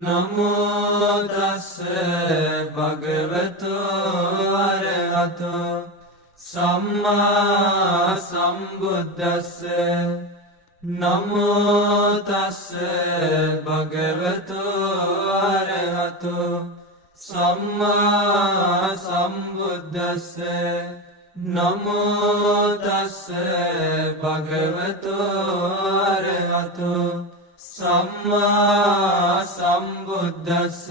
නමෝ තස්ස භගවතු අරහතෝ සම්මා සම්බුද්දස්ස නමෝ තස්ස භගවතු අරහතෝ සම්මා සම්බුද්දස්ස නමෝ තස්ස භගවතු අරහතෝ සම්මා සම්බුද්දස්ස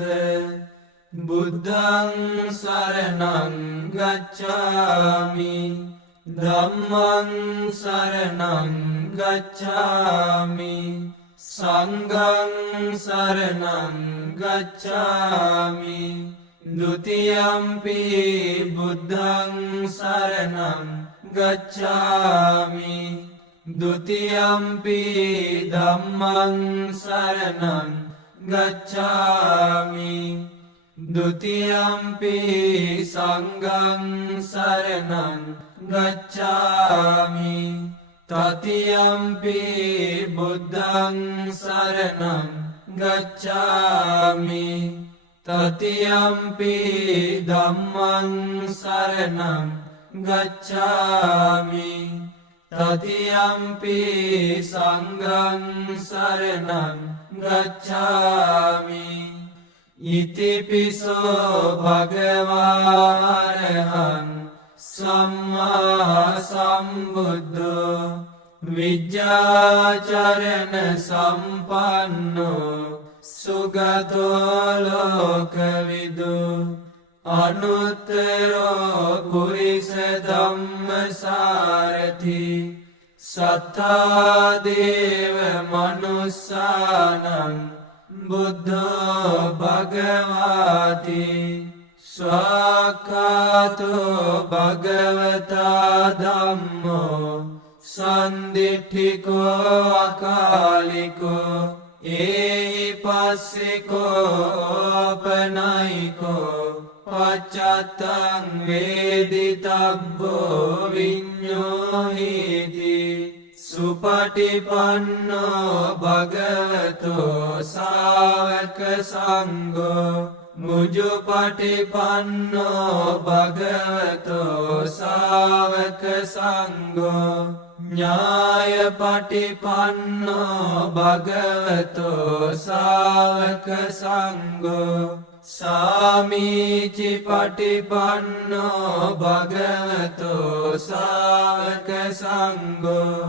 බුද්ධං සරණං ගච්ඡාමි ධම්මං සරණං ගච්ඡාමි සංඝං සරණං ගච්ඡාමි ဒုတိယံ පි බුද්ධං සරණං ගච්ඡාමි द्वितीयम्पि धम्मं शरणं गच्छामि द्वितीयम्पि संघं शरणं गच्छामि तृतीयम्पि बुद्धं शरणं गच्छामि तृतीयम्पि धम्मं शरणं गच्छामि तृतीयम्पि संघं शरणं गच्छामि इतिपिसो भगवानहं सम्मा सम्बुद्धो विद्याचरण सम्पन्नो सुगतो लोकविदु අනුත්තරෝ පුරිස ධම්මසාරති සත්තා දේව මනුස්සානං බුද්ධෝ භගවාති ස්වාක්ඛාතෝ භගවතා ධම්මෝ සන්දිට්ඨිකෝ අකාලිකෝ ඒහි පස්සිකෝ ඕපනයිකෝ පච්චත්තං වේදිතබ්බෝ විඤ්ඤෝහිති සුපටිපන්නෝ භගවතෝ ශාවක සංඝෝ මුජුපටිපන්නෝ භගවතෝ ශාවක සංඝෝ ඥායපටිපන්නෝ භගවතෝ ශාවක සංඝෝ සාමීචි පටිපන්නෝ භගවතෝ ශාවක සංඝෝ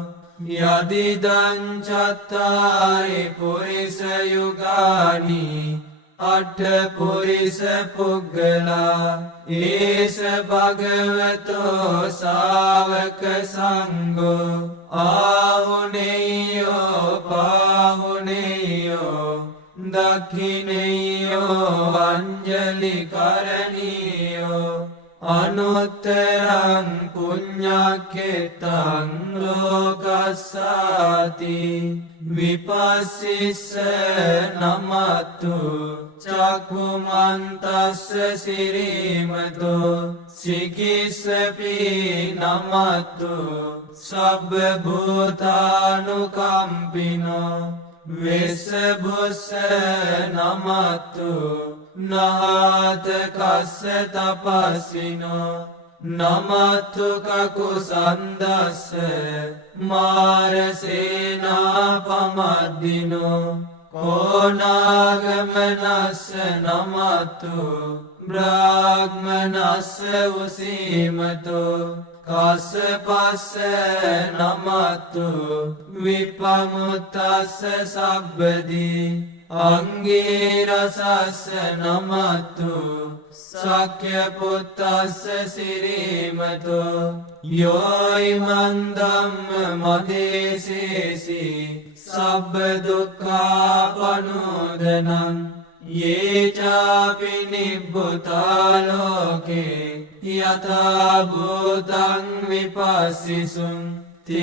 යදිදං චත්තාරි පුරිස යුගානි අට්ඨ පුරිස පුග්ගලා ඒස භගවතෝ ශාවක සංඝෝ ආහුනේයෝ පාහුනේයෝ දක්ඛිනේයෝ අංජලි කරණීයෝ අනුත්තරං පුඤ්ඤක්ඛෙතං ලෝකස්සාති විපස්සිස්ස නමතු චක්ඛුමන්තස්ස සිරීමතෝ සිකිස්සපි නමතු සබ්බ භූතානුකම්පිනෝ වෙස්සබුස්ස නමතු නාත කස්ස තපස්සිනෝ නමතු කකුසන්දස්ස මාරසේනා පමද්දිනෝ කෝනාගමනස්ස නමතු බ්‍රාහ්මනස්ස උසීමතෝ කස්සපස්ස නමතු විපමුත්තස්ස සබ්බදී අංගීරසස්ස නමතු සක්‍ය පුත්තස්ස සිරීමතෝ යෝයිමන් ධම්ම මදේසේසි සබ්බ දුක්ඛාපනෝදනං ये चापि निब्बुता लोके यथा भूतं विपस्सिसुं ते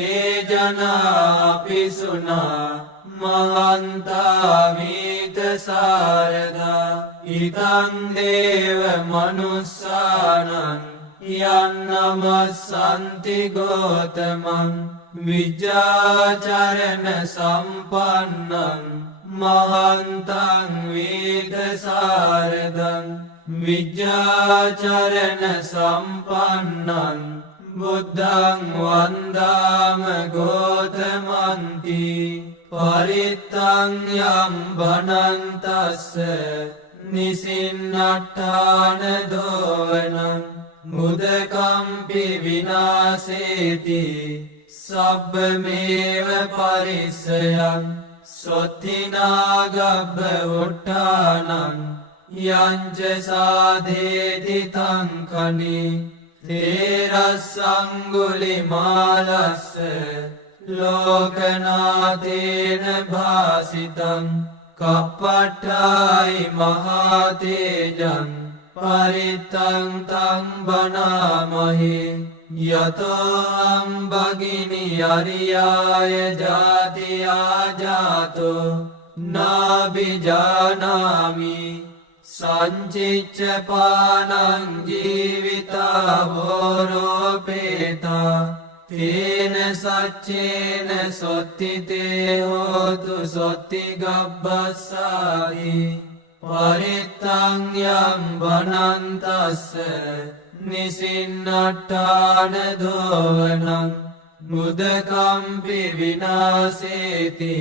जनापि सुना महन्ता वीतसारदा इदं देव मनुस्सानं යන්නමස්සන්ති ගෝතමං විජ්ජාචරණ සම්පන්නං महन्तं वेदसारदं विद्याचरण सम्पन्नं बुद्धं वन्दामि गौतमन्ति परित्तं यं वनन्तस्य निसिन्नट्ठान दोवनं मुदकम्पि विनाशेति सब्बमेव परिस्यं सोत्थिनागब्ब उट्टानं यञ्च साधेति तं खनि तेरस्सङ्गुलिमालस्य लोकनाथेन भासितं कपटाय महातेजं परितं तं वनामहे यतोऽहं भगिनी अर्याय जातिया जातो नाभिजानामि सञ्चिच्च पानं जीवितावोरोपेता तेन सच्चेन सोत्थिते होतु सोत्थिगब्बस्सादि परित्तं यं वनन्तस्य निसिन्नट्ठान दोवनं मुदकम्पि विनाशेति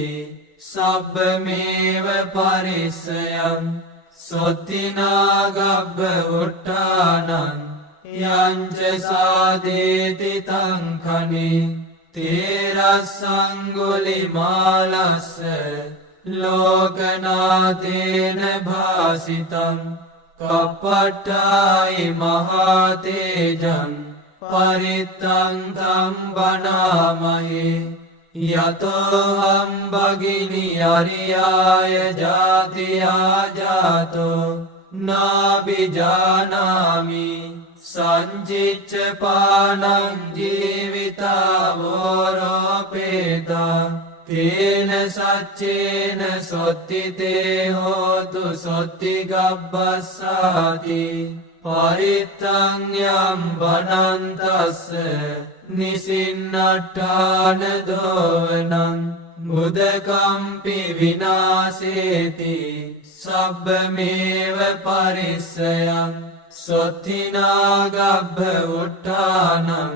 सब्बमेव परिस्यं सोत्थिनागब्ब उट्टानं यञ्च साधेति तं खनि तेरस्सङ्गुलिमालस्य लोकनाथेन भासितं कपटाय महातेजं परितं तं वनामहे यतोऽहं भगिनी अर्याय जातिया जातो नाभिजानामि सञ्चिच्च पानं जीवितावोरोपेता तेन सच्चेन सोत्थिते होतु सोत्थिगब्बस्सादि परित्तं यं वनन्तस्य निसिन्नट्ठान दोवनं मुदकम्पि विनाशेति सब्बमेव परिस्यं सोत्थिनागब्ब उट्टानं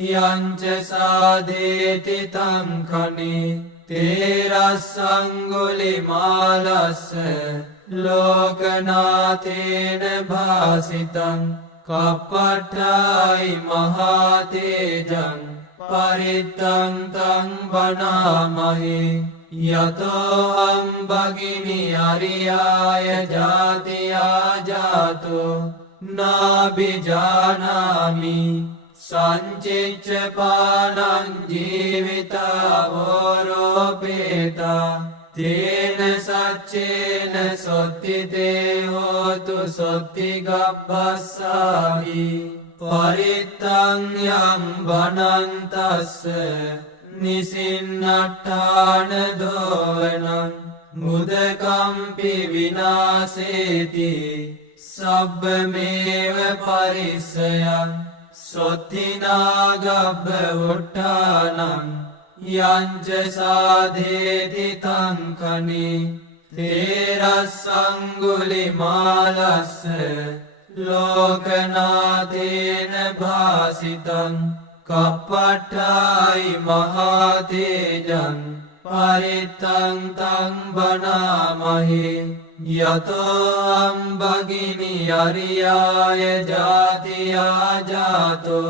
यञ्च साधेति तं खनि तेरस्सङ्गुलिमालस्य लोकनाथेन भासितं कपटाय महातेजं परितं तं वनामहे यतोऽहं भगिनी अर्याय जातिया जातो नाभिजानामि सञ्चिच्च पानं जीवितावोरोपेता तेन सच्चेन सोत्थिते होतु सोत्थिगब्बस्सादि परित्तं यं वनन्तस्य निसिन्नट्ठान दोवनं मुदकम्पि विनाशेति सब्बमेव परिस्यं सोत्थिनागब्ब उट्टानं यञ्च साधेति तं खनि तेरस्सङ्गुलिमालस्य लोकनाथेन भासितं कपटाय महातेजं परितं तं वनामहे यतोऽहं भगिनी अर्याय जातिया जातो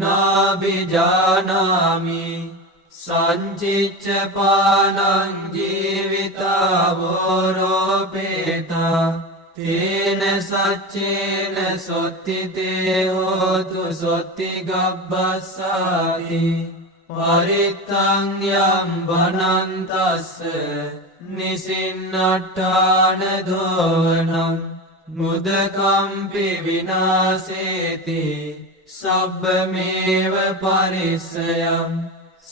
नाभिजानामि सञ्चिच्च पानं जीवितावोरोपेता तेन सच्चेन सोत्थिते होतु सोत्थिगब्बस्सादि परित्तं यं वनन्तस्य निसिन्नट्ठान दोवनं मुदकम्पि विनाशेति सब्बमेव परिस्यं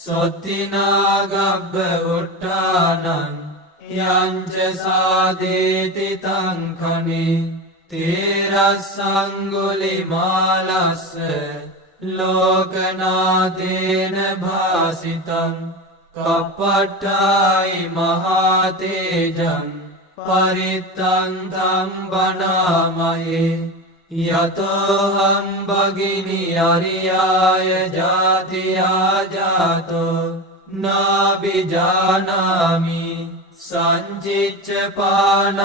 सोत्थिनागब्ब उट्टानं यञ्च साधेति तं खनि तेरस्सङ्गुलिमालस्य लोकनाथेन भासितं කප්පට්ඨායි මහතේජං පරිත්තං තං බණාමහේ යතෝහං භගිනි අරියාය ජාතියා ජාතෝ නාබිජානාමි සංචිච්ච පානං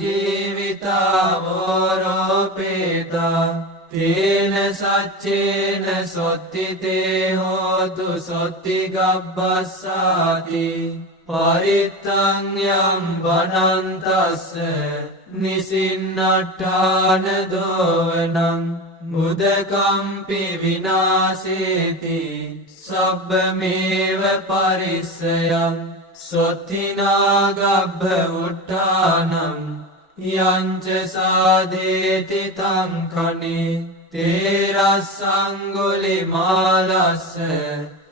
ජීවිතාවෝරෝපේතා තේන සච්චේන සොත්තිතේ හෝතු සොත්ති ගබ්බස්සාති පරිත්තං යම් බනන්තස්ස නිසින්නට්ඨාන දෝවනං මුදකම්පි විනාසේති සබ්බමේව පරිස්සයං සොත්තිනා ගබ්බ උට්ඨානං යංච සාදේති තං කනේ තේරස්සංගුලි මාලස්ස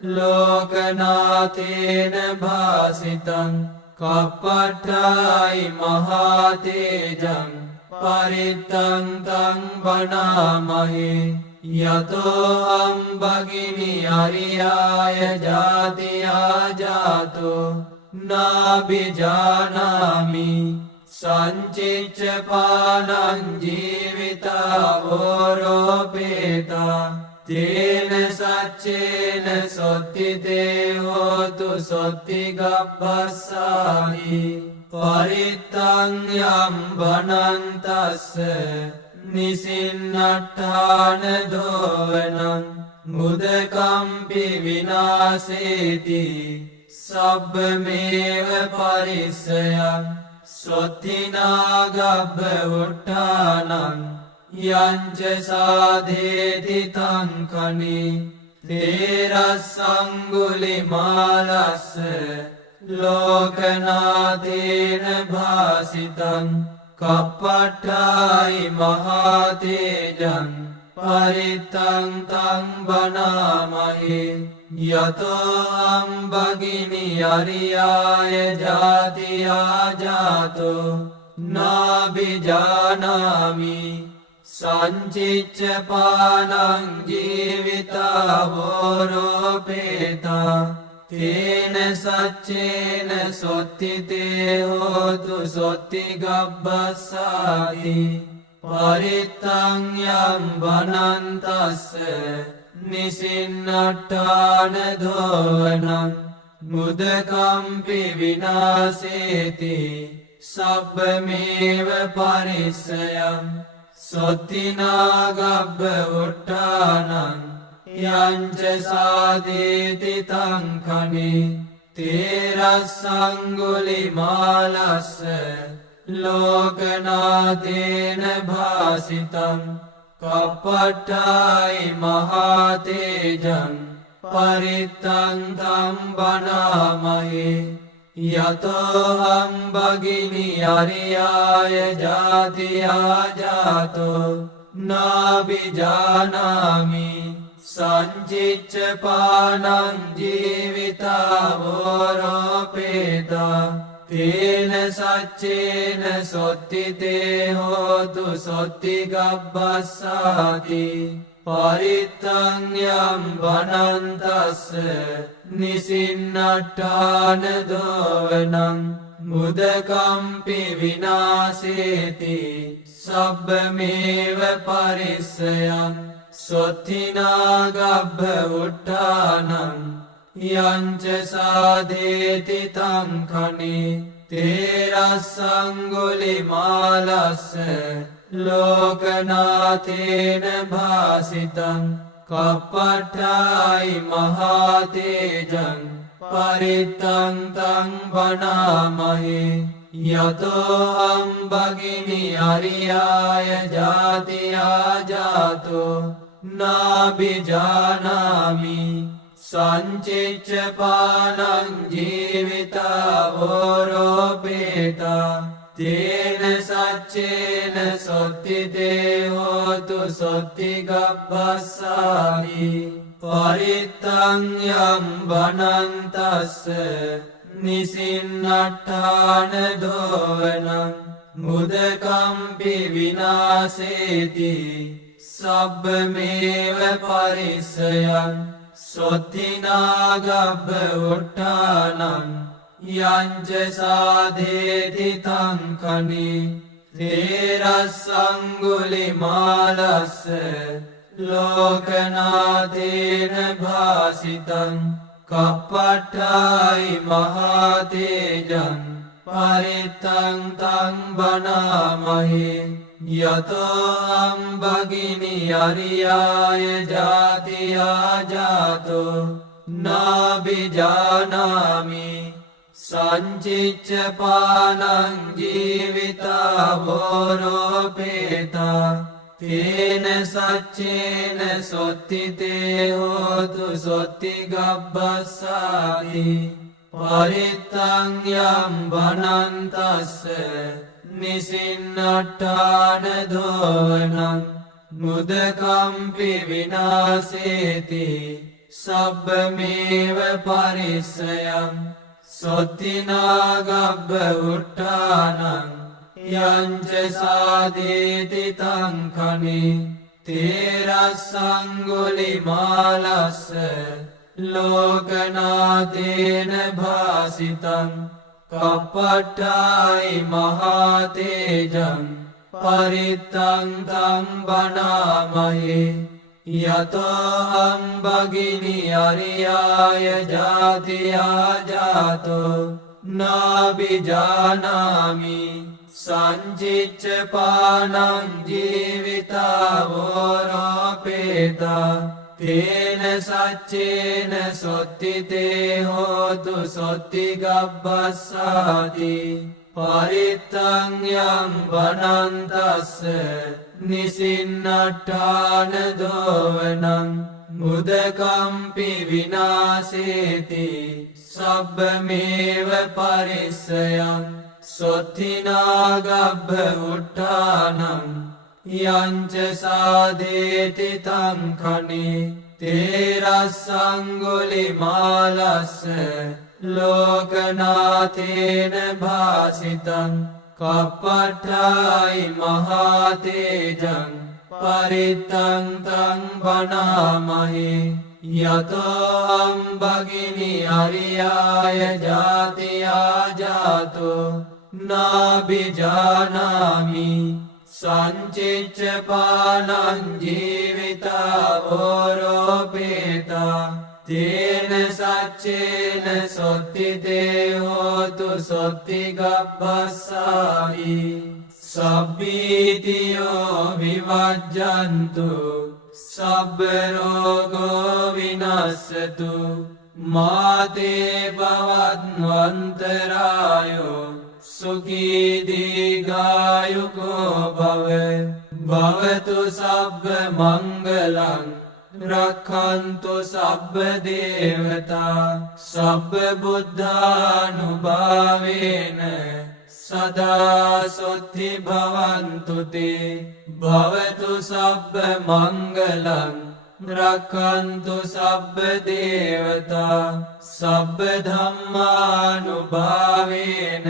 ලෝකනාතේන භාසිතං කප්පට්ඨායි මහතේජං පරිත්තං තං බණාමහේ යතෝහං භගිනි අරියාය ජාතියා ජාතෝ නාබිජානාමි සංචිච්ච පානං ජීවිතාවෝරෝපේතා තේන සච්චේන සොත්තිතේ හෝතු සොත්ති ගබ්බස්සාමි පරිත්තං යම් බනන්තස්ස නිසින්නට්ඨාන දෝවනං මුදකම්පි විනාසේති සබ්බමේව පරිස්සයං සොත්තිනා ගබ්බ උට්ඨානං යංච සාදේති තං කනේ තේරස්සංගුලි මාලස්ස ලෝකනාතේන භාසිතං කප්පට්ඨායි මහතේජං පරිත්තං තං බණාමහේ යතෝහං භගිනි අරියාය ජාතියා ජාතෝ නාබිජානාමි සංචිච්ච පානං ජීවිතාවෝරෝපේතා තේන සච්චේන සොත්තිතේ හෝතු සොත්ති ගබ්බස්සාති පරිත්තං යම් බනන්තස්ස නිසින්නට්ඨාන දෝවනං මුදකම්පි විනාසේති සබ්බමේව පරිස්සයං සොත්තිනා ගබ්බ උට්ඨානං යංච සාදේති තං කනේ තේරස්සංගුලි මාලස්ස ලෝකනාතේන භාසිතං කප්පට්ඨායි මහතේජං පරිත්තං තං බණාමහේ යතෝහං භගිනි අරියාය ජාතියා ජාතෝ නාබිජානාමි සංචිච්ච පානං ජීවිතාවෝරෝපේතා තේන සච්චේන සොත්තිතේ හෝතු සොත්ති ගබ්බස්සාති පරිත්තං යම් බනන්තස්ස නිසින්නට්ඨාන දෝවනං මුදකම්පි විනාසේති සබ්බමේව පරිස්සයං සොත්තිනා ගබ්බ උට්ඨානං යංච සාදේති තං කනේ තේරස්සංගුලි මාලස්ස ලෝකනාතේන භාසිතං කප්පට්ඨායි මහතේජං පරිත්තං තං බණාමහේ යතෝහං භගිනි අරියාය ජාතියා ජාතෝ නාබිජානාමි සංචිච්ච පානං ජීවිතාවෝරෝපේතා තේන සච්චේන සොත්තිතේ හෝතු සොත්ති ගබ්බස්සාමි පරිත්තං යම් බනන්තස්ස නිසින්නට්ඨාන දෝවනං මුදකම්පි විනාසේති සබ්බමේව පරිස්සයං සොත්තිනාගබ්බ උට්ටානං යංච සාධේති තංකනි තේරස්සංගුලිමාලස්ස ලෝකනාතේන භාසිතං කප්පට්ඨායි මහතේජං පරිත්තං තං බනාමහි යතෝ අම්බගිනි අරියාය ජාතියා ජාතෝ නාබිජානාමි සංචිච්ච පානං ජීවිතා වෝරෝපේතා තේන සච්චේන සොත්තිතේ හෝතු සොත්ති ගබ්බස්සාති පරිත්තං යම් බනන්තස්ස නිසින්නට්ඨාන දෝවනං මුදකම්පි විනාසේති සබ්බමේව පරිස්සයං සොත්තිනාගබ්බ උට්ටානං යංච සාදේති තංකනි තේරස්සංගුලිමාලස්ස ලෝකනාතේන භාසිතං කප්පට්ඨායි මහතේජං පරිත්තං තං බනාමහි යතෝ අම්බගිනි අරියාය ජාතියා ජාතෝ නාබිජානාමි සංචිච්ච පානං ජීවිතා වෝරෝපේතා තේන සච්චේන සොත්තිතේ හෝතු සොත්ති ගබ්බස්සාති පරිත්තං යම් බනන්තස්ස නිසින්නට්ඨාන දෝවනං මුදකම්පි විනාසේති සබ්බමේව පරිස්සයං සොත්තිනාගබ්බ උට්ටානං යංච සාදේති තංකනි තේරස්සංගුලිමාලස්ස ලෝකනාතේන භාසිතං කප්පට්ඨායි මහතේජං පරිත්තං තං බනාමහි යතෝ අම්බගිනි අරියාය ජාතියා ජාතෝ නාබිජානාමි සංචිච්ච පානං ජීවිතා වෝරෝපේතා තේන සච්චේන සොත්තිතේ හෝතු සොත්ති ගබ්බස්සායි සබ්බීතියෝ විවජ්ජන්තු සබ්බ රෝගෝ විනස්සතු මාතේ භවත්වන්තරායෝ සුඛී දීඝායුකෝ භව භවතු සබ්බ මංගලං රක්ඛන්තු සබ්බ දේවතා සබ්බ බුද්ධානුභාවේන සදා සොත්ති භවන්තු තේ භවතු සබ්බ මංගලං රක්ඛන්තු සබ්බ දේවතා සබ්බ ධම්මානුභාවේන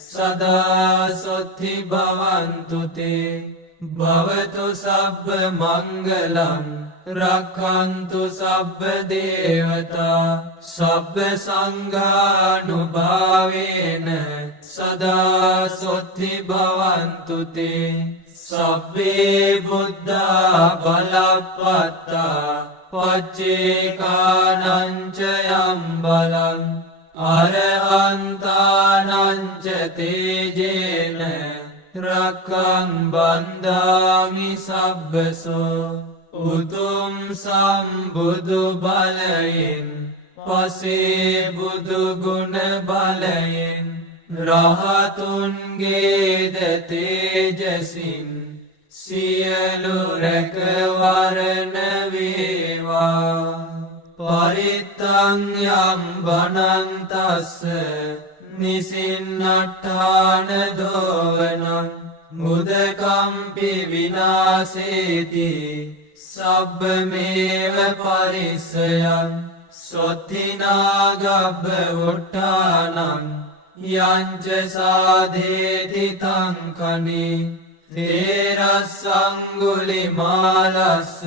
සදා සොත්ති භවන්තු තේ භවතු සබ්බ මංගලං රක්ඛන්තු සබ්බ දේවතා සබ්බ සංඝානුභාවේන සදා සොත්ති භවන්තු තේ සබ්බේ බුද්ධා බලප්පත්තා පච්චේකානං ච යම් බලං අරහන්තානං ච තේජේන රක්ඛං බන්ධාමි සබ්බසෝ උතුම් සම්බුදු බලයෙන් පසේ බුදු ගුණ බලයෙන් රහතුන්ගේද තේජසින් සියලු රැකවරණ වේවා පරිත්තං යම් බනන්තස්ස නිසින්නට්ඨාන දෝවනං මුදකම්පි විනාසේති සබ්බමේව පරිස්සයං සොත්තිනාගබ්බ උට්ටානං යංච සාධේති තංකනි තේරස්සංගුලිමාලස්ස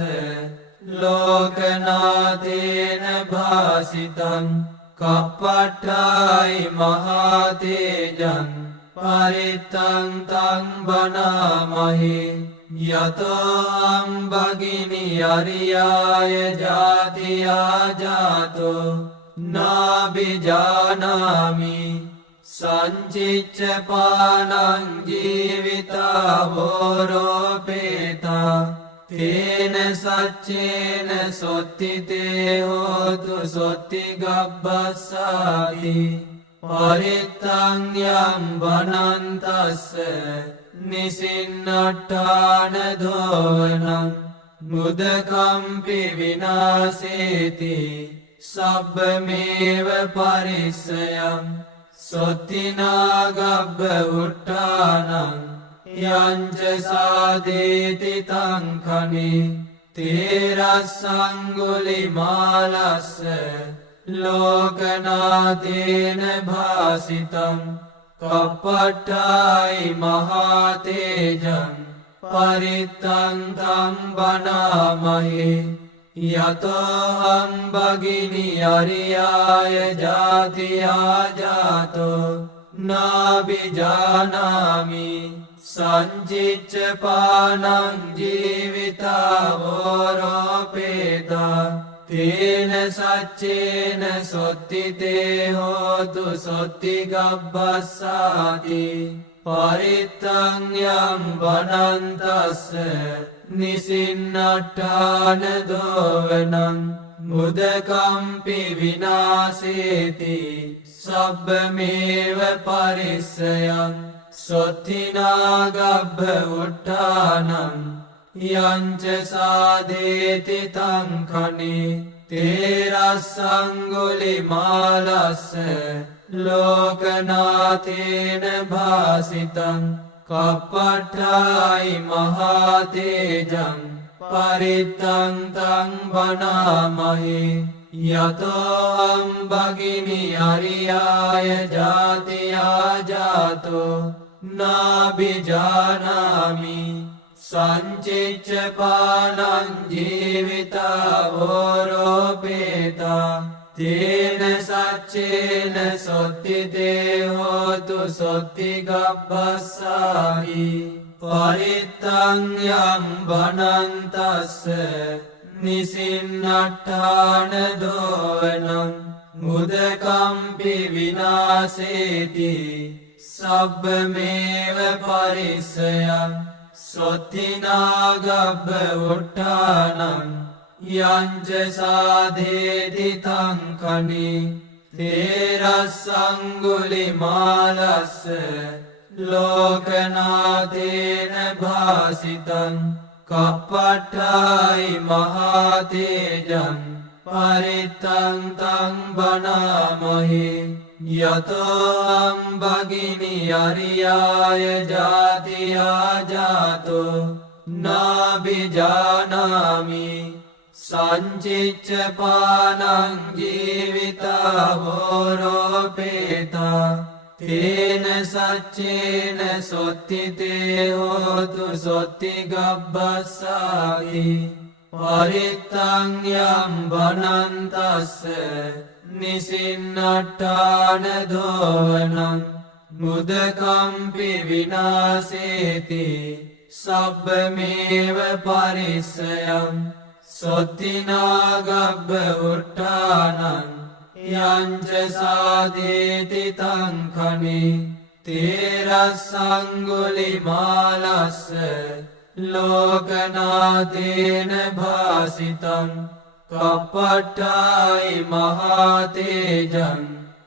ලෝකනාතේන භාසිතං කප්පට්ඨායි මහතේජං පරිත්තං තං බනාමහි යතෝ අම්බගිනි අරියාය ජාතියා ජාතෝ නාබිජානාමි සංචිච්ච පානං ජීවිතා වෝරෝපේතා තේන සච්චේන සොත්තිතේ හෝතු සොත්ති ගබ්බස්සාති පරිත්තං යං බනන්තස්ස නිසින්නට්ඨාන දෝවනං මුදකම්පි විනාසේති සබ්බමේව පරිස්සයං සොත්තිනාගබ්බ උට්ඨානං යංච සාදේති තංකනි තේරස්සංගුලිමාලස්ස ලෝකනාතේන භාසිතං කප්පට්ඨායි මහතේජං පරිත්තං තං බනාමහි යතෝහං භගිනි අරියාය ජාතියා ජාතෝ නාබිජානාමි සංචිච්ච පානං ජීවිතා වෝරෝපේතා තේන සච්චේන සොත්තිතේ හෝතු සොත්ති ගබ්බස්සාති පරිත්තං යං බනන්තස්ස නිසින්නට්ඨාන දෝවනං මුදකම්පි විනාසේති සබ්බමේව පරිස්සයං සොත්තිනාගබ්බ උට්ඨානං යංච සාදේති තංකනි තේරස්සංගුලිමාලස්ස ලෝකනාතේන භාසිතං කප්පට්ඨායි මහතේජං පරිත්තං තං බනාමහි යතෝ අම්බගිනි අරියාය ජාතියා ජාතෝ නාබිජානාමි සංචිච්ච පානං ජීවිතා වෝරෝපේතා තේන සච්චේන සොත්තිතේ හෝතු සොත්ති ගබ්බස්සාහි පරිත්තං යං බනන්තස්ස නිසින්නට්ඨාන දෝවනං මුදකම්පි විනාසේති සබ්බමේව පරිස්සයං සොත්තිනාගබ්බ උට්ඨානං යංච සාදේති තංකනි තේරස්සංගුලිමාලස්ස ලෝකනාතේන භාසිතං කප්පට්ඨායි මහතේජං පරිත්තං තං බනාමහි යතෝ අම්බගිනි අරියාය ජාතියා ජාතෝ නාබිජානාමි සංචිච්ච පානං ජීවිතා වෝරෝපේතා තේන සච්චේන සොත්තිතේ හෝතු සොත්ති ගබ්බස්සාති පරිත්තං යං බනන්තස්ස නිසින්නට්ඨාන දෝවනං මුදකම්පි විනාසේති සබ්බමේව පරිස්සයං සොත්තිනාගබ්බ උට්ඨානං යංච සාදේති තංකනි තේරස්සංගුලිමාලස්ස ලෝකනාතේන භාසිතං කප්පට්ඨායි මහතේජං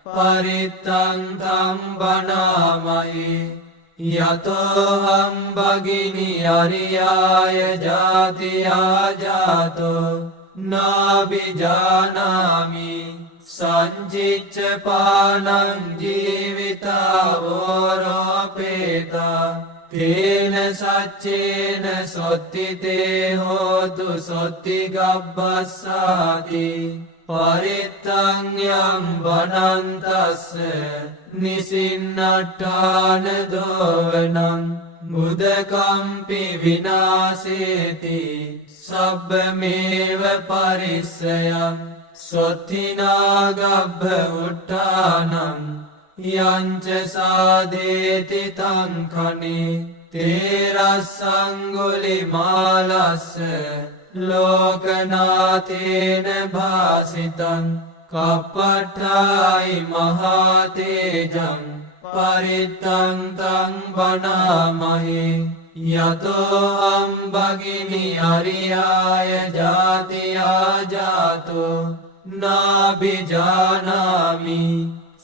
පරිත්තං තං බනාමහි යතෝහං භගිනි අරියාය ජාතියා ජාතෝ නාබිජානාමි සංචිච්ච පානං ජීවිතා වෝරෝපේතා තේන සච්චේන සොත්තිතේ හෝතු සොත්ති ගබ්බස්සාති පරිත්තං යං බනන්තස්ස නිසින්නට්ඨාන දෝවනං මුදකම්පි විනාසේති සබ්බමේව පරිස්සයං සොත්තිනාගබ්බ උට්ටානං යංච සාදේති තංකනේ තේරස්සංගුලිමාලස්ස ලෝකනාතේන භාසිතං කප්පට්ඨායි මහතේජං පරිත්තං තං වනාමහි යතෝ අම්බගිනි අරියාය ජාතියා ජාතෝ නාබිජානාමි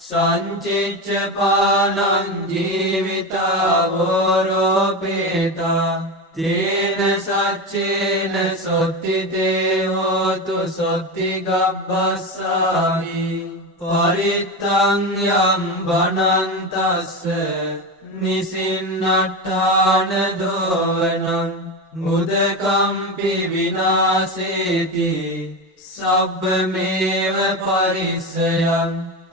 සංචිච්ච පානං ජීවිතාවෝරෝපේතා තේන සච්චේන සොත්තිතේ හෝතු සොත්තිගබ්බස්සාමි පරිත්තං යම් බනන්තස්ස නිසින්නට්ඨාන දෝවනං මුදකම්පි විනාසේති සබ්බමේව පරිස්සයං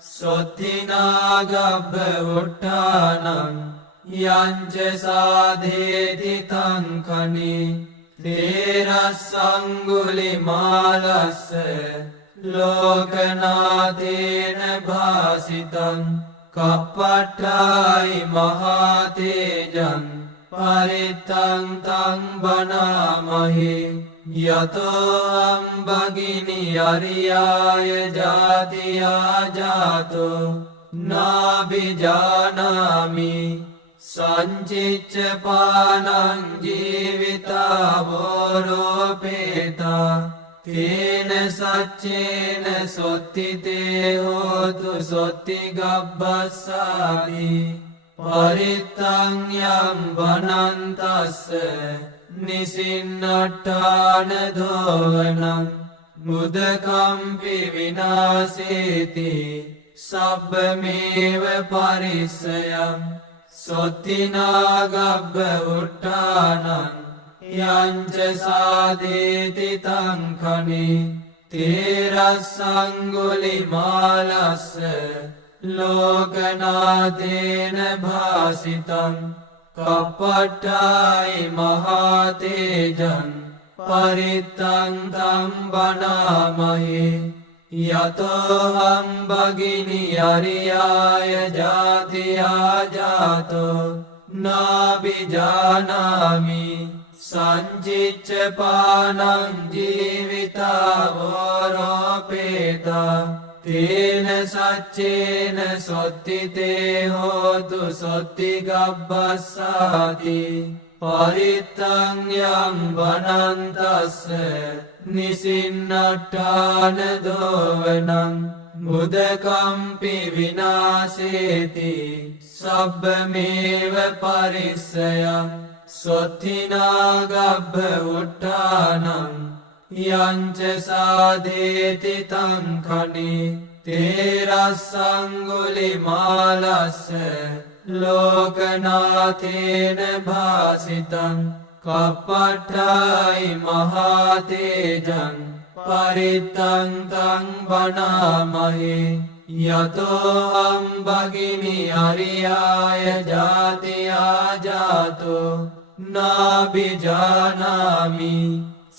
සොත්තිනාගබ්බ උට්ටානං යංච සාදේති තංකනේ තේරස්සංගුලිමාලස්ස ලෝකනාතේන භාසිතං කප්පට්ඨායි මහතේජං පරිත්තං තං බනාමහි යතෝ අම්බගිනි අරියාය ජාතියා ජාතෝ නාබිජානාමි සංචිච්ච පානං ජීවිතාවෝරෝපේතා තේන සච්චේන සොත්තිතේ හෝතු සොත්තිගබ්බස්සාමි පරිත්තං යම් වනන්තස්ස නිසින්නට්ඨාන දෝවනං මුදකම්පි විනාසේති සබ්බමේව පරිස්සයං සොත්තිනාගබ්බ උට්ටානං යංච සාදේති තංකනේ තේරස්සංගුලිමාලස්ස ලෝකනාතේන භාසිතං කප්පට්ඨායි මහතේජං පරිත්තං තං වනාමහි යතෝ හම්බගිනි අරියාය ජාතියා ජාතෝ නාබිජානාමි සංචිච්ච පානං ජීවිතාවෝරෝපේතා තේන සච්චේන සොත්තිතේ හෝතු සොත්තිගබ්බස්සාති පරිත්තං යම් වනන්තස්ස නිසින්නට්ඨාන දෝවනං මුදකම්පි විනාසේති සබ්බමේව පරිස්සයං සොත්තිනාගබ්බ උට්ටානං යංච සාදේති තංකනේ තේරස්සංගුලිමාලස්ස ලෝකනාතේන භාසිතං කප්පට්ඨායි මහතේජං පරිත්තං තං වනාමහි යතෝ අම්බගිනි අරියාය ජාතියා ජාතෝ නාබිජානාමි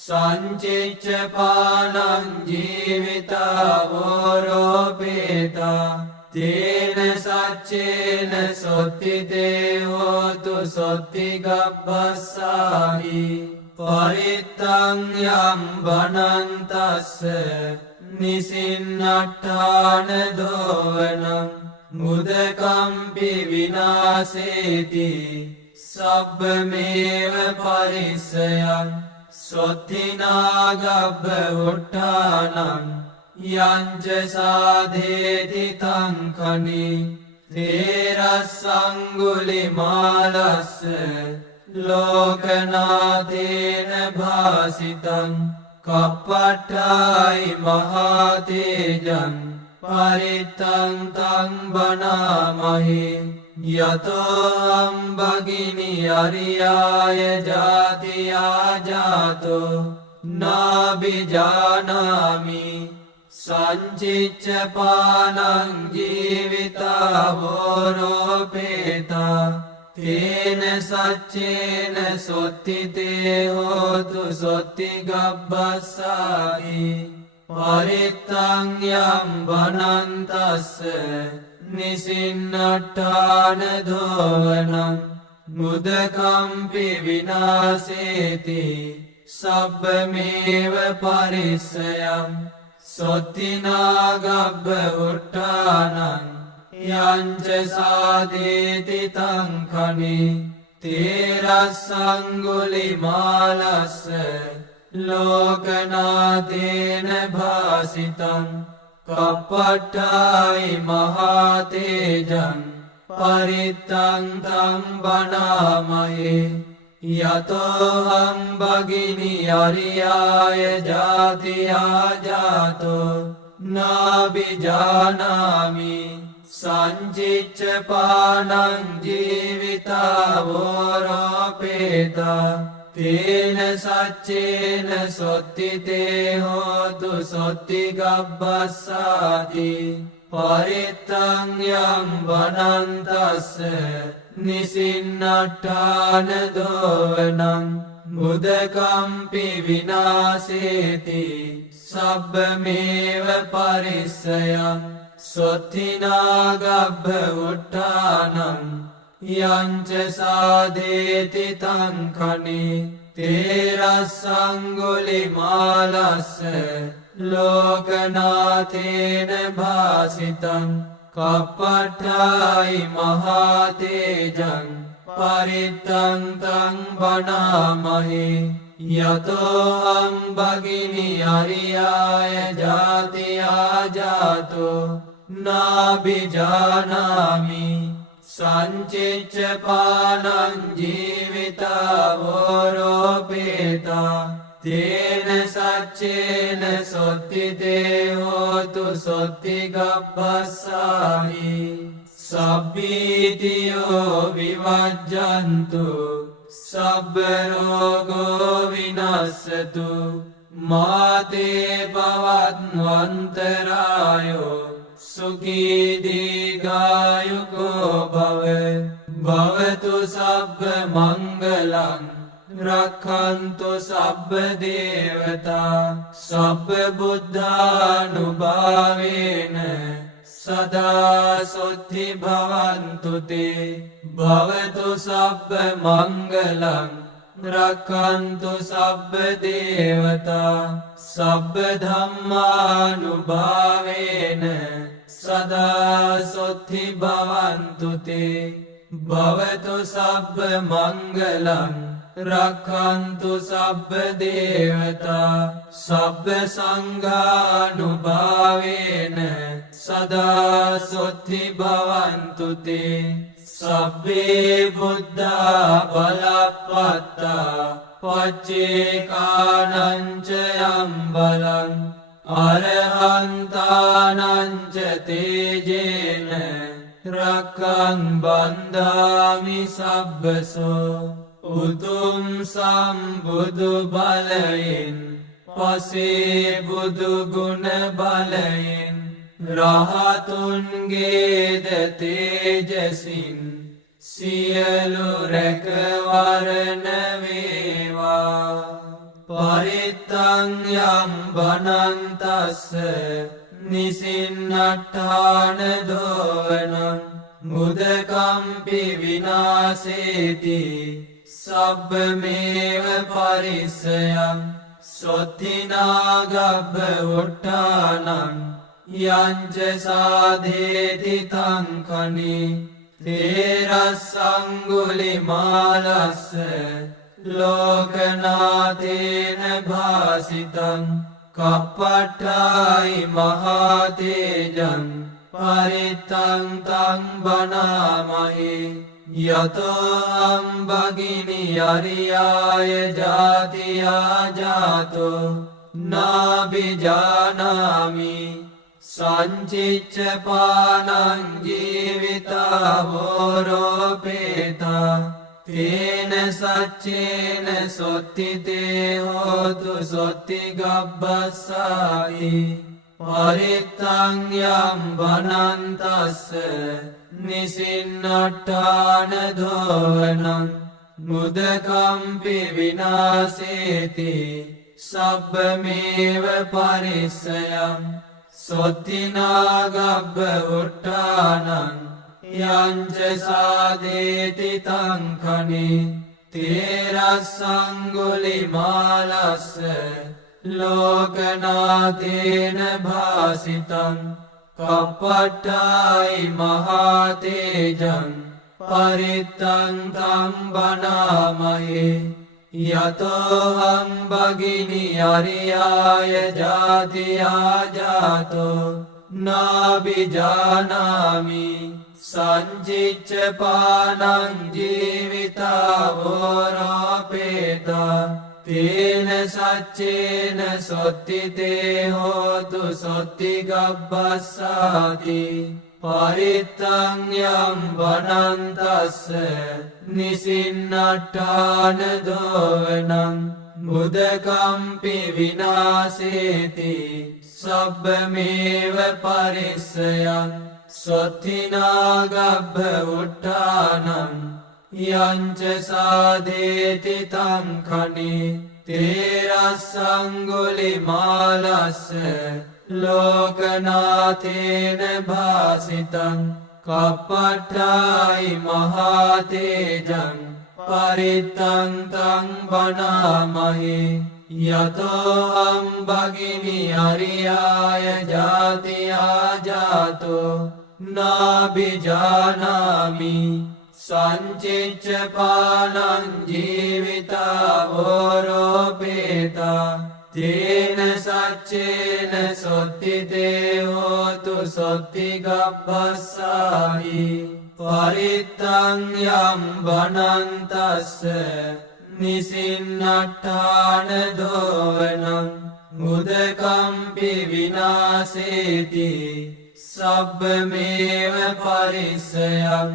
සංචිච්ච පානං ජීවිතාවෝරෝපේතා තේන සච්චේන සොත්තිතේ හෝතු සොත්තිගබ්බස්සාමි පරිත්තං යම් බනන්තස්ස නිසින්නට්ඨාන දෝවනං මුදකම්පි විනාසේති සබ්බමේව පරිස්සයං සොත්තිනාගබ්බ උට්ටානං යංච සාදේති තංකනේ තේරස්සංගුලිමාලස්ස ලෝකනාතේන භාසිතං කප්පට්ඨායි මහතේජං පරිත්තං තං වනාමහි යතෝ අම්බගිනි අරියාය ජාතියා ජාතෝ නාබිජානාමි සංචිච්ච පානං ජීවිතාවෝරෝපේතා තේන සච්චේන සොත්තිතේ හෝතු සොත්තිගබ්බස්සාති පරිත්තං යම් වනන්තස්ස නිසින්නට්ඨාන දෝවනං මුදකම්පි විනාසේති සබ්බමේව පරිස්සයං සොත්තිනාගබ්බ උට්ඨානං යංච සාදේති තං කනේ තේරස්සංගුලිමාලස්ස ලෝකනාතේන භාසිතං කප්පට්ඨායි මහතේජං පරිත්තං තං බණාමහේ යතෝහං භගිනි අරියාය ජාතියා ජාතෝ නාබිජානාමි සංචිච්ච පානං ජීවිතාවෝරෝපේතා තේන සච්චේන සොත්තිතේ හෝතු සොත්තිගබ්බස්සාති පරිත්තං යම් වනන්තස්ස නිසින්නට්ඨාන දෝවනං මුදකම්පි විනාසේති සබ්බමේව පරිස්සයං සොත්තිනාගබ්බ උට්ඨානං යංච සාදේති තං කනේ තේරස්සංගුලිමාලස්ස ලෝකනාතේන භාසිතං කප්පට්ඨායි මහතේජං පරිත්තං තං බණාමහේ යතෝහං භගිනි අරියාය ජාතියා ජාතෝ නාබිජානාමි සංචිච්ච පානං ජීවිතාවෝරෝපේතා තේන සච්චේන සොත්තිතේ හෝතු සොත්තිගබ්බස්සාති සබ්බීතියෝ විවජ්ජන්තු සබ්බ රෝගෝ විනස්සතු මාතේ පවත්වන්තරායෝ සුඛී දීඝායුකෝ භව භවතු සබ්බ මංගලං රක්ඛන්තු සබ්බ දේවතා සබ්බ බුද්ධානුභාවේන සදා සොත්ති භවන්තු තේ භවතු සබ්බ මංගලං රක්ඛන්තු සබ්බ දේවතා සබ්බ ධම්මානුභාවේන සදා සොත්ති භවන්තු තේ භවතු සබ්බ මංගලං රක්ඛන්තු සබ්බ දේවතා සබ්බ සංඝානුභාවේන සදා සොත්ති භවන්තු තේ සබ්බේ බුද්ධා බලප්පත්තා පච්චේකානං ච යම් බලං අරහන්තානං ච තේජේන රක්ඛං බන්ධාමි සබ්බසෝ උතුම් සම්බුදු බලයෙන් පසේ බුදු ගුණ බලයෙන් රහතුන්ගේද තේජසින් සියලු රැකවරණ වේවා පරිත්තං යම් වනන්තස්ස නිසින්නට්ඨාන දෝවනං මුදකම්පි විනාසේති සබ්බමේව පරිස්සයං සොත්තිනාගබ්බ උට්ඨානං යංච සාදේති තං කනේ තේරස්සංගුලිමාලස්ස ලෝකනාතේන භාසිතං කප්පට්ඨායි මහතේජං පරිත්තං තං බණාමහේ යතෝ භගිනි අරියාය ජාතියා ජාතෝ නාබිජානාමි සංචිච්ච පානං ජීවිතාවෝරෝපේතා තේන සච්චේන සොත්තිතේ හෝතු සොත්තිගබ්බස්සාති පරිත්තං යම් වනන්තස්ස නිසින්නට්ඨාන දෝවනං මුදකම්පි විනාසේති සබ්බමේව පරිස්සයං සොත්තිනාගබ්බ උට්ඨානං යංච සාදේති තං කනේ තේරස්සංගුලිමාලස්ස ලෝකනාතේන භාසිතං කප්පට්ඨායි මහතේජං පරිත්තං තං බණාමහේ යතෝහං භගිනි අරියාය ජාතියා ජාතෝ නාබිජානාමි සංචිච්ච පානං ජීවිතාවෝරෝපේතා තේන සච්චේන සොත්තිතේ හෝතු සොත්තිගබ්බස්සාති පරිත්තං යම් වනන්තස්ස නිසින්නට්ඨාන දෝවනං මුදකම්පි විනාසේති සබ්බමේව පරිස්සයං සොත්තිනාගබ්බ උට්ඨානං යංච සාදේති තං කනේ තේරස්සංගුලිමාලස්ස ලෝකනාතේන භාසිතං කප්පට්ඨායි මහතේජං පරිත්තං තං බණාමහේ යතෝහං භගිනි අරියාය ජාතියා ජාතෝ නාබිජානාමි සංචිච්ච පානං ජීවිතාවෝරෝපේතා තේන සච්චේන සොත්තිතේ හෝතු සොත්තිගබ්බස්සාති පරිත්තං යම් වනන්තස්ස නිසින්නට්ඨාන දෝවනං මුදකම්පි විනාසේති සබ්බමේව පරිස්සයං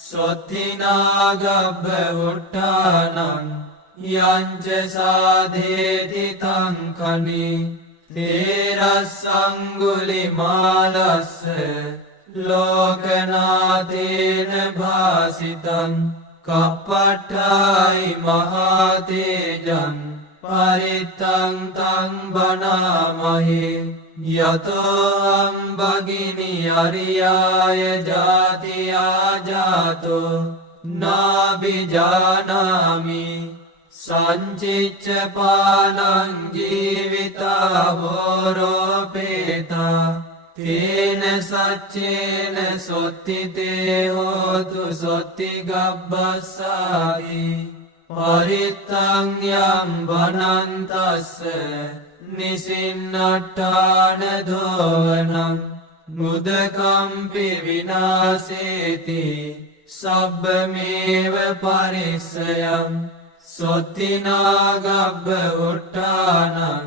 සොත්තිනාගබ්බ උට්ඨානං යංච සාදේති තං කනේ තේරස්සංගුලිමාලස්ස ලෝකනාතේන භාසිතං කප්පට්ඨායි මහතේජං පරිත්තං තං බණාමහේ යතෝහං භගිනි අරියාය ජාතියා ජාතෝ නාබිජානාමි සංචිච්ච පානං ජීවිතාවෝරෝපේතා තේන සච්චේන සොත්තිතේ හෝතු සොත්තිගබ්බස්සාති පරිත්තං යම් වනන්තස්ස නිසින්නට්ඨාන දෝවනං මුදකම්පි විනාසේති සබ්බමේව පරිස්සයං සොත්තිනාගබ්බ උට්ඨානං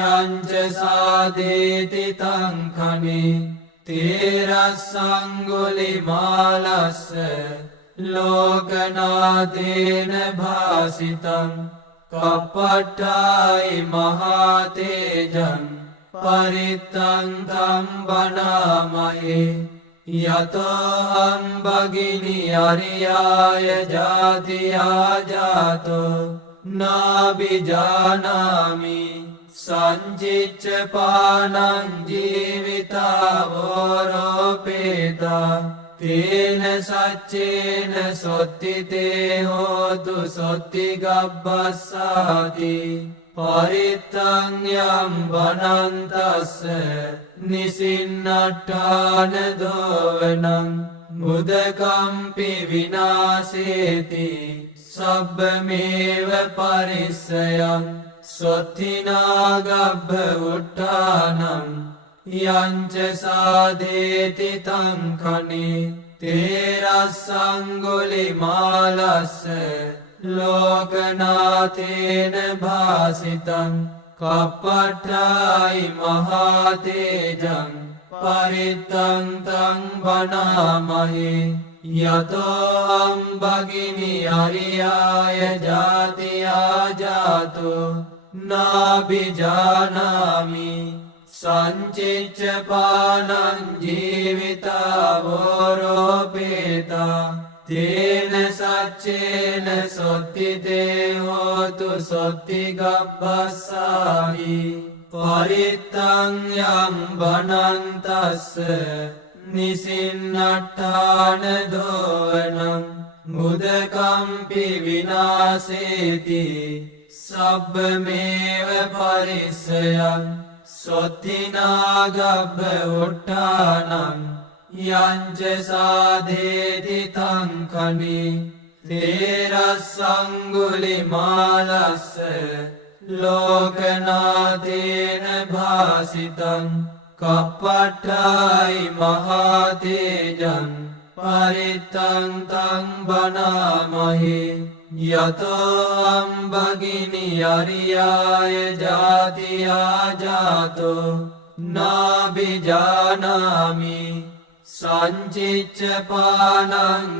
යංච සාදේති තං කනේ තේරස්සංගුලිමාලස්ස ලෝකනාතේන භාසිතං කප්පට්ඨායි මහතේජං පරිත්තං තං බණාමහේ යතෝහං භගිනි අරියාය ජාතියා ජාතෝ නාබිජානාමි සංචිච්ච පානං ජීවිතාවෝරෝපේතා තේන සච්චේන සොත්තිතේ හෝතු සොත්තිගබ්බස්සාති පරිත්තං යම් වනන්තස්ස නිසින්නට්ඨාන දෝවනං මුදකම්පි විනාසේති සබ්බමේව පරිස්සයං සොත්තිනාගබ්බ උට්ඨානං යංච සාදේති තං කනේ තේරස්සංගුලිමාලස්ස ලෝකනාතේන භාසිතං කප්පට්ඨායි මහතේජං පරිත්තං තං බණාමහේ යතෝහං භගිනි අරියාය ජාතියා ජාතෝ නාබිජානාමි සංචිච්ඡපානං ජීවිතාවෝරෝපේතා තේන සච්චේන සොත්තිතේ හෝතු සොත්තිගබ්බස්සාමි පරිත්තං යම් බනන්තස්ස නිසින්නට්ඨාන දෝවනං මුදකම්පි විනාසේති සබ්බමේව පරිස්සයං සොත්තිනාගබ්බ උට්ඨානං යංච සාදේති තංකනි තේරස්සංගුලිමාලස්ස ලෝකනාතේන භාසිතං කප්පට්ඨායි මහතේජං පරිත්තං තං බනාමහි යතෝ අම්බගිනි අරියාය ජාතියා ජාතෝ නාබිජානාමි සංචිච්ඡපානං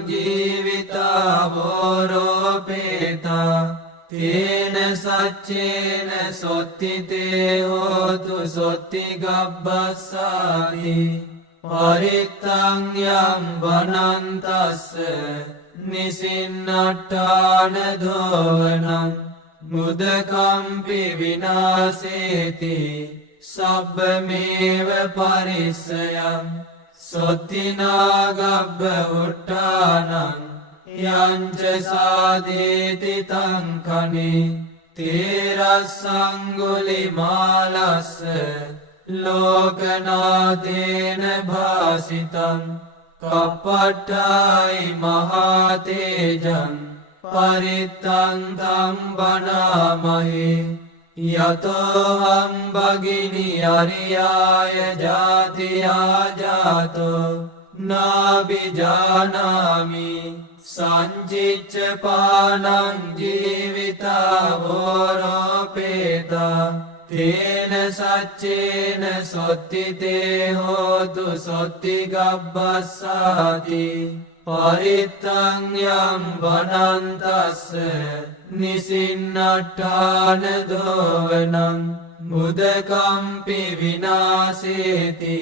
ජීවිතාවෝරෝපේතා තේන සච්චේන සොත්තිතේ හෝතු සොත්තිගබ්බස්සාති පරිත්තං යම් බනන්තස්ස නිසින්නට්ඨාන දෝවනං මුදකම්පි විනාසේති සබ්බමේව පරිස්සයං සොත්තිනාගබ්බ උට්ඨානං යංච සාදේති තංකනි තේරස්සංගුලිමාලස්ස ලෝකනාතේන භාසිතං කප්පට්ඨායි මහතේජං පරිත්තං තං බනාමහි යතෝ හම්බගිනි අරියාය ජාතියා ජාතෝ නාබිජානාමි සංචිච්ඡපානං ජීවිතාවෝරෝපේතා තේන සච්චේන සොත්තිතේ හෝතු සොත්තිගබ්බස්සාති පරිත්තං යම් බනන්තස්ස නිසින්නට්ඨාන දෝවනං මුදකම්පි විනාසේති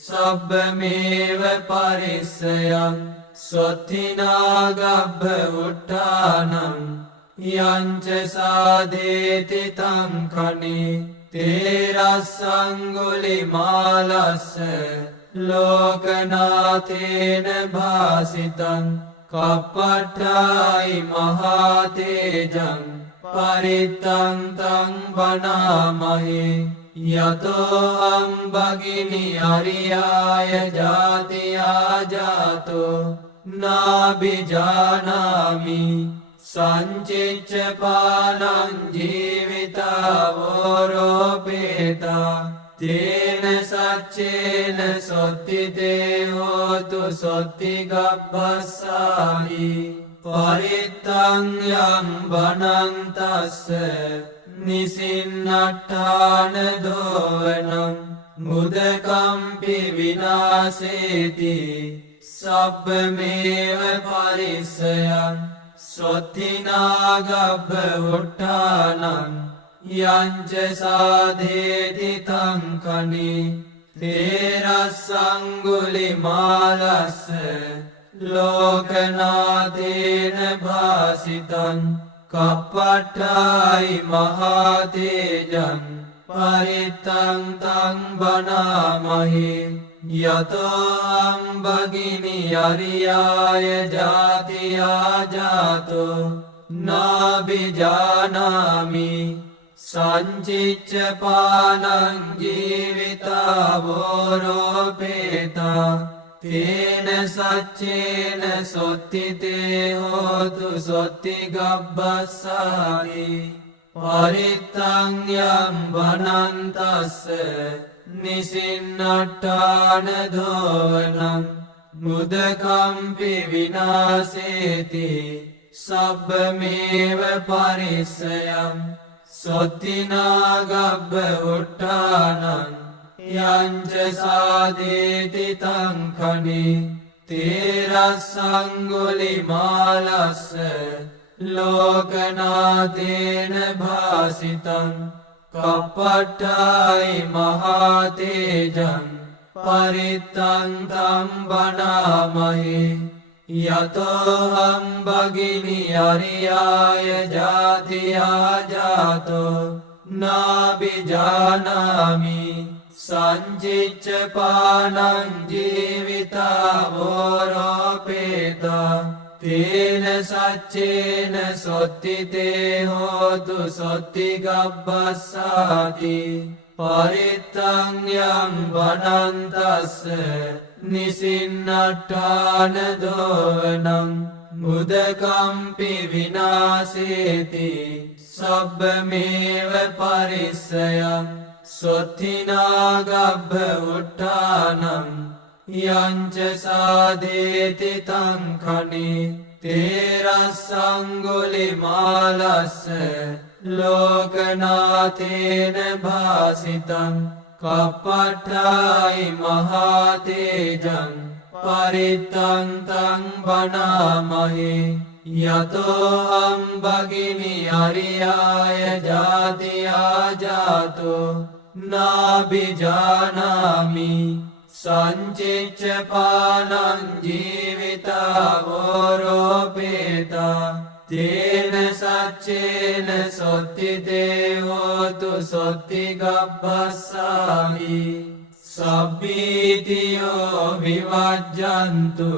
සබ්බමේව පරිස්සයං සොත්තිනාගබ්බ උට්ඨානං යංච සාදේති තංකනි තේරස්සංගුලිමාලස්ස ලෝකනාතේන භාසිතං කප්පට්ඨායි මහතේජං පරිත්තං තං බනාමහි යතෝ අම්බගිනි අරියාය ජාතියා ජාතෝ නාබිජානාමි සංචිච්ඡපානං ජීවිතාවෝරෝපේතා තේන සච්චේන සොත්තිතේ හෝතු සොත්තිගබ්බස්සාමි පරිත්තං යම් බනන්තස්ස නිසින්නට්ඨාන දෝවනං මුදකම්පි විනාසේති සබ්බමේව පරිස්සයං සොත්තිනාගබ්බ උට්ඨානං යංච සාදේති තංකනි තේරස්සංගුලිමාලස්ස ලෝකනාතේන භාසිතං කප්පට්ඨායි මහතේජං පරිත්තං තං බනාමහි යතෝ අම්බගිනි අරියාය ජාතියා ජාතෝ නාබිජානාමි සංචිච්ඡපානං ජීවිතාවෝරෝපේතා තේන සච්චේන සොත්තිතේ හෝතු සොත්තිගබ්බස්සාති පරිත්තං යම් බනන්තස්ස නිසින්නට්ඨාන දෝවනං මුදකම්පි විනාසේති සබ්බමේව පරිස්සයං සොත්තිනාගබ්බ උට්ඨානං යංච සාදේති තංකනි තේරස්සංගුලිමාලස්ස ලෝකනාතේන භාසිතං කප්පට්ඨායි මහතේජං පරිත්තං තම් බණාමහි යතෝහං භගිනි අරියාය ජාතියා ජාතෝ නාබිජානාමි සංචිච්ච පානං ජීවිතාවෝරෝපේතා තේන සච්චේන සොත්තිතේ හෝතු සොත්ති ගබ්බස්සාති පරිත්තං යං වනන්තස්ස නිසින්නට්ඨාන දෝවනං මුදකම්පි විනාසේති සබ්බමේව පරිස්සයං සොත්තිනා ගබ්බ උට්ඨානං යංච සාදේති තං කනේ තේරස්සංගුලි මාලස්ස ලෝකනාතේන භාසිතං කප්පට්ඨායි මහතේජං පරිත්තං තං බණාමහි යතෝහං භගිනි අරියාය ජාතියා ජාතෝ නාබිජානාමි සංචිච්ච පානං ජීවිතාවෝරෝපේතා තේන සච්චේන සොත්තිතේ හෝතු සොත්ති ගබ්බස්සාමි සබ්බීතියෝ විවජ්ජන්තු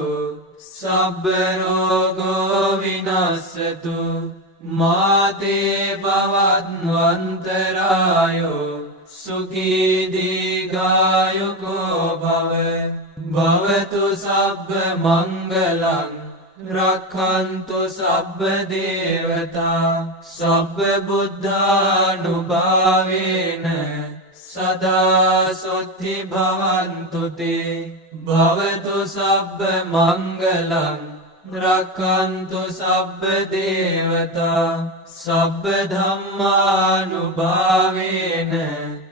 සබ්බ රෝගෝ විනස්සතු මාතේ භවන්වන්තරායෝ සුඛී දීඝායුකෝ භව භවතු සබ්බ මංගලං රක්ඛන්තු සබ්බ දේවතා සබ්බ බුද්ධානුභාවේන සදා සොත්ති භවන්තු තේ භවතු සබ්බ මංගලං රක්ඛන්තු සබ්බ දේවතා සබ්බ ධම්මානුභාවේන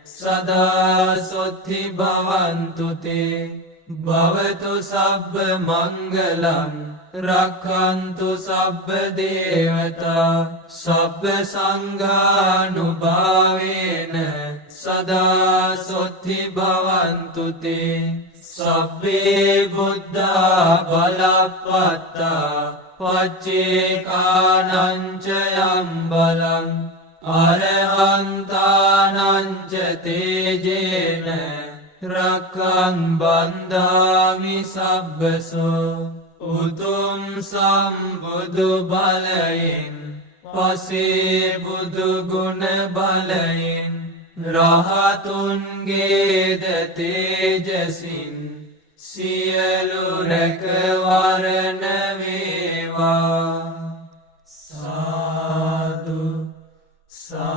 සදා සොත්ති භවන්තු තේ භවතු සබ්බ මංගලං රක්ඛන්තු සබ්බ දේවතා සබ්බ සංඝානුභාවේන සදා සොත්ති භවන්තු තේ සබ්බේ බුද්ධා බලප්පත්තා පච්චේකානං ච යම් බලං අරහන්තානං ච තේජේන රක්ඛං බන්ධාමි සබ්බසෝ උතුම් සම්බුදු බලයෙන් පසේ බුදු ගුණ බලයෙන් රහතුන්ගේද තේජසින් සියලු රැකවරණ වේවා සාදු සාදු